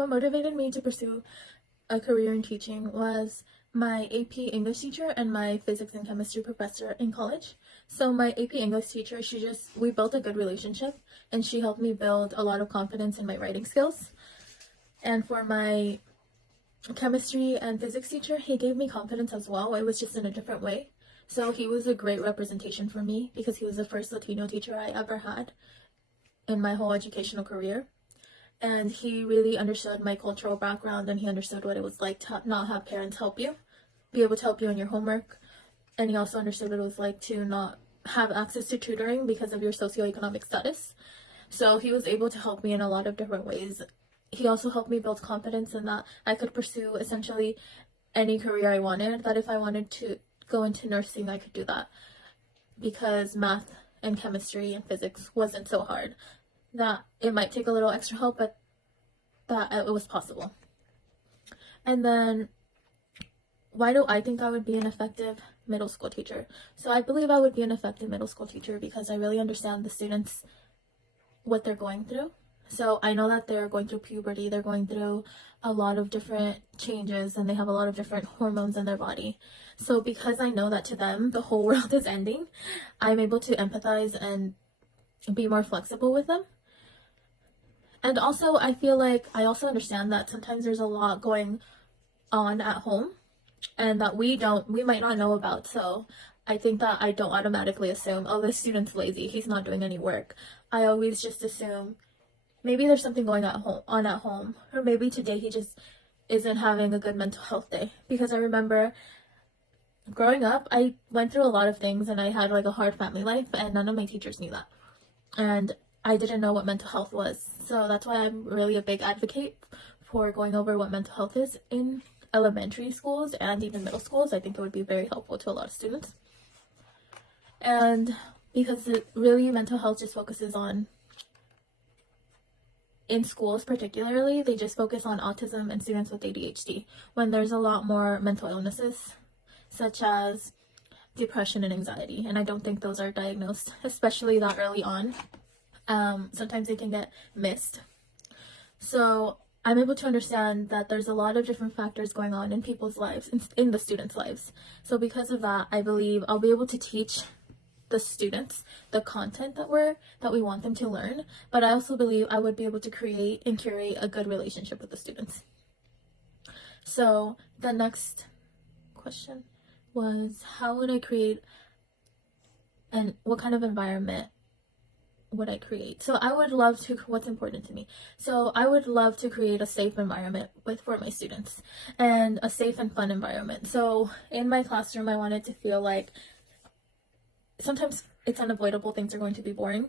What motivated me to pursue a career in teaching was my AP English teacher and my physics and chemistry professor in college. So my AP English teacher, we built a good relationship, and she helped me build a lot of confidence in my writing skills. And for my chemistry and physics teacher, he gave me confidence as well. It was just in a different way. So he was a great representation for me because he was the first Latino teacher I ever had in my whole educational career. And he really understood my cultural background, and he understood what it was like to not have parents be able to help you in your homework. And he also understood what it was like to not have access to tutoring because of your socioeconomic status. So he was able to help me in a lot of different ways. He also helped me build confidence in that I could pursue essentially any career I wanted, that if I wanted to go into nursing, I could do that because math and chemistry and physics wasn't so hard. That it might take a little extra help, but that it was possible. And then, why do I think I would be an effective middle school teacher? So I believe I would be an effective middle school teacher because I really understand the students, what they're going through. So I know that they're going through puberty, they're going through a lot of different changes, and they have a lot of different hormones in their body. So because I know that to them, the whole world is ending, I'm able to empathize and be more flexible with them. And also, I feel like I also understand that sometimes there's a lot going on at home and that we might not know about. So I think that I don't automatically assume, oh, this student's lazy, he's not doing any work. I always just assume maybe there's something going on at home, or maybe today he just isn't having a good mental health day. Because I remember growing up, I went through a lot of things and I had like a hard family life, and none of my teachers knew that. And I didn't know what mental health was. So that's why I'm really a big advocate for going over what mental health is in elementary schools and even middle schools. I think it would be very helpful to a lot of students. And because mental health just focuses on, in schools particularly, they just focus on autism and students with ADHD, when there's a lot more mental illnesses, such as depression and anxiety. And I don't think those are diagnosed, especially that early on. Sometimes they can get missed. So I'm able to understand that there's a lot of different factors going on in people's lives, in the students' lives. So because of that, I believe I'll be able to teach the students the content that we want them to learn, but I also believe I would be able to create and curate a good relationship with the students. So the next question was, how would I create and what kind of environment would I create? So I would love to, what's important to me? So I would love to create a safe environment for my students, and a safe and fun environment. So in my classroom, I wanted to feel like, sometimes it's unavoidable, things are going to be boring,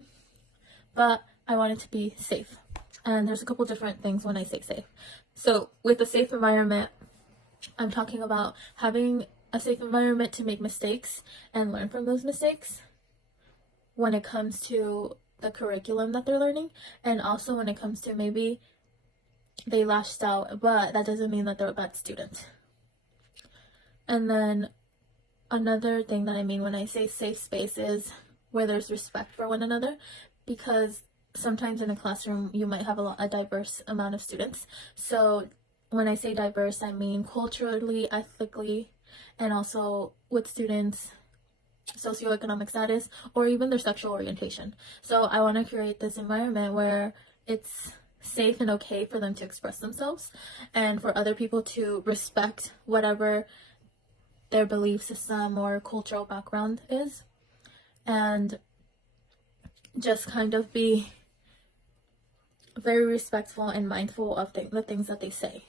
but I want it to be safe. And there's a couple different things when I say safe. So with a safe environment, I'm talking about having a safe environment to make mistakes and learn from those mistakes when it comes to the curriculum that they're learning, and also when it comes to maybe they lashed out, but that doesn't mean that they're a bad student. And then another thing that I mean when I say safe space is where there's respect for one another, because sometimes in a classroom you might have a diverse amount of students. So when I say diverse, I mean culturally, ethically, and also with students' socioeconomic status or even their sexual orientation. So I want to create this environment where it's safe and okay for them to express themselves, and for other people to respect whatever their belief system or cultural background is, and just kind of be very respectful and mindful of the things that they say.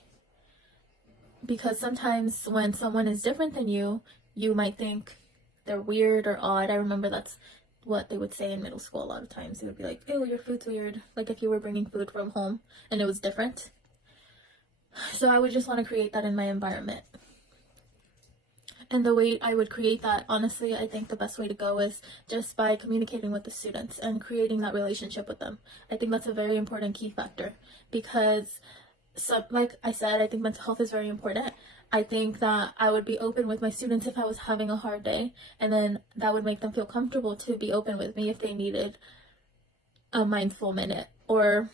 Because sometimes when someone is different than you, you might think they're weird or odd. I remember that's what they would say in middle school a lot of times. They would be like, "Oh, your food's weird," like if you were bringing food from home and it was different. So I would just want to create that in my environment. And the way I would create that, honestly, I think the best way to go is just by communicating with the students and creating that relationship with them. I think that's a very important key factor, because, so, like I said, I think mental health is very important. I think that I would be open with my students if I was having a hard day, and then that would make them feel comfortable to be open with me if they needed a mindful minute or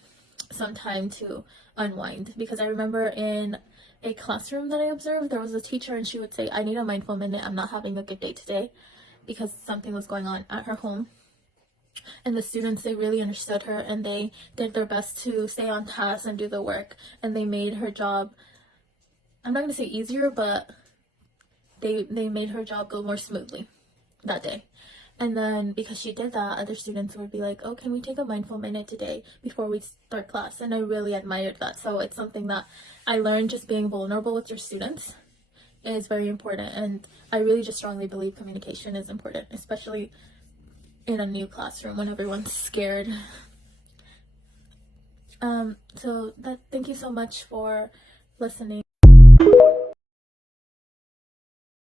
some time to unwind. Because I remember in a classroom that I observed, there was a teacher and she would say, I need a mindful minute, I'm not having a good day today, because something was going on at her home. And the students, they really understood her and they did their best to stay on task and do the work, and they made her job, I'm not going to say easier, but they made her job go more smoothly that day. And then because she did that, other students would be like, oh, can we take a mindful minute today before we start class? And I really admired that. So it's something that I learned, just being vulnerable with your students is very important. And I really just strongly believe communication is important, especially in a new classroom when everyone's scared. Thank you so much for listening.